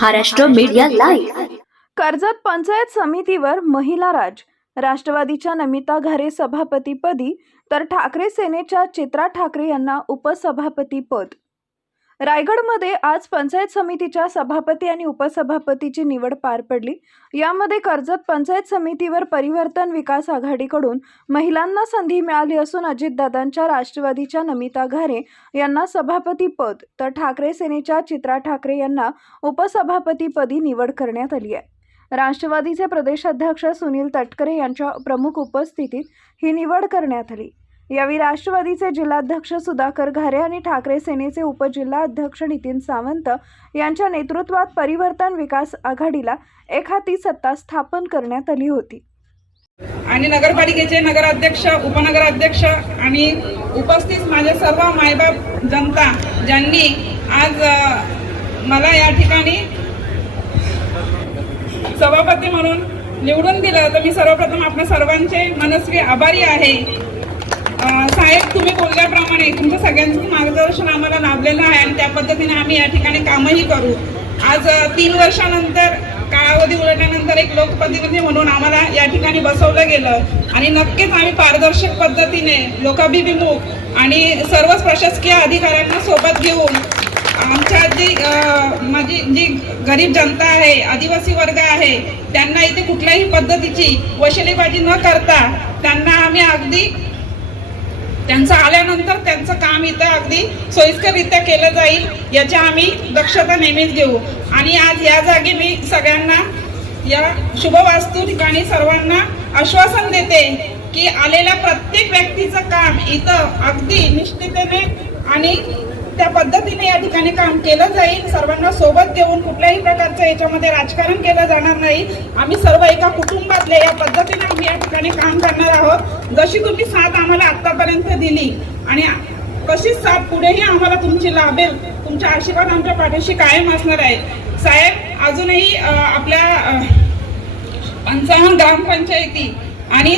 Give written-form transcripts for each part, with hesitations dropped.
Maharashtra media live. Karjat panchayat समितीवर महिला राज। राष्ट्रवादीच्या नमिता घारे सभापतीपदी तर ठाकरे सेनेच्या चित्रा ठाकरे यांना उपसभापती पद। रायगडमध्ये आज पंचायत समितीच्या सभापती आणि उपसभापतीची निवड पार पडली। यामध्ये कर्जत पंचायत समितीवर परिवर्तन विकास आघाडीकडून महिलांना संधी मिळाली असून अजितदादांच्या राष्ट्रवादीच्या नमिता घारे यांना सभापती पद तर ठाकरे सेनेच्या चित्रा ठाकरे यांना उपसभापतीपदी निवड करण्यात आली आहे। राष्ट्रवादीचे प्रदेशाध्यक्ष सुनील तटकरे यांच्या प्रमुख उपस्थितीत ही निवड करण्यात आली। यावेळी राष्ट्रवादीचे जिल्हाध्यक्ष सुधाकर घारे आणि ठाकरे सेनेचे उपजिल्हाध्यक्ष नितीन सावंत यांच्या नेतृत्वात परिवर्तन विकास आघाडीला एकहाती सत्ता स्थापन करण्यात आली होती। आणि नगरपालिकेचे नगराध्यक्ष, उपनगराध्यक्ष आणि उपस्थित माझे सर्व मायबाप जनता ज्यांनी आज मला या ठिकाणी सभापती म्हणून निवडून दिलं, तर मी सर्वप्रथम आपल्या सर्वांचे मनस्वी आभारी आहे। साहेब, तुम्ही बोलल्याप्रमाणे तुमच्या सगळ्यांचं मार्गदर्शन आम्हाला लाभलेलं आहे आणि त्या पद्धतीने आम्ही या ठिकाणी कामही करू। आज 3 वर्षानंतर कालावधी उलटल्यानंतर एक लोकप्रतिनिधी म्हणून आम्हाला या ठिकाणी बसवलं गेलं आणि नक्कीच आम्ही पारदर्शक पद्धतीने, लोकाभिमुख आणि सर्वच प्रशासकीय अधिकाऱ्यांना सोबत घेऊन आमच्या जी गरीब जनता आहे, आदिवासी वर्ग आहे, त्यांना इथे कुठल्याही पद्धतीची वशिलेबाजी न करता त्यांना आम्ही अगदी त्यांचं आल्यानंतर त्यांचं काम इथं अगदी सोयीस्कररित्या केलं जाईल याची आम्ही दक्षता नेहमीच घेऊ। आणि आज या जागी मी सगळ्यांना या शुभवास्तू ठिकाणी सर्वांना आश्वासन देते की आलेल्या प्रत्येक व्यक्तीचं काम इथं अगदी निष्ठेने आणि त्या पद्धतीने या ठिकाणी काम केलं जाईल। सर्वांना सोबत घेऊन कुठल्याही प्रकारचं याच्यामध्ये राजकारण केलं जाणार नाही। आम्ही सर्व एका कुटुंबातले या पद्धतीने आम्ही या ठिकाणी काम करणार आहोत। जशी तुम्ही साथ आम्हाला आतापर्यंत दिली आणि कशीच साथ पुढेही आम्हाला तुमची लाभेल, तुमचा आशीर्वाद आमच्या पाठीशी कायम असणार आहे। साहेब, अजूनही आपल्या 55 ग्रामपंचायती आणि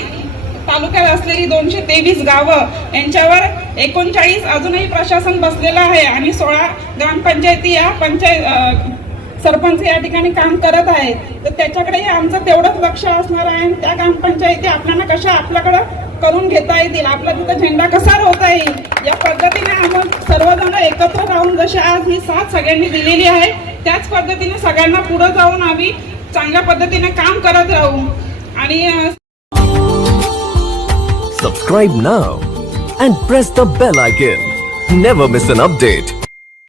तालुक्यात असलेली 223 गावं यांच्यावर 39 अजूनही प्रशासन बसलेलं आहे आणि 16 ग्रामपंचायती या सरपंच या ठिकाणी काम करत आहेत। तर त्याच्याकडेही आमचं तेवढंच लक्ष असणार आहे आणि त्या ग्रामपंचायती आपल्याला कशा आपल्याकडं करून घेता येतील, आपला तिथं झेंडा कसा रोवता येईल, या पद्धतीने आम्ही सर्वजण एकत्र राहून जशी आज ही साथ सगळ्यांनी दिलेली आहे त्याच पद्धतीने सगळ्यांना पुढे जाऊन आम्ही चांगल्या पद्धतीने काम करत राहू। आणि Subscribe now and press the bell icon. Never miss an update.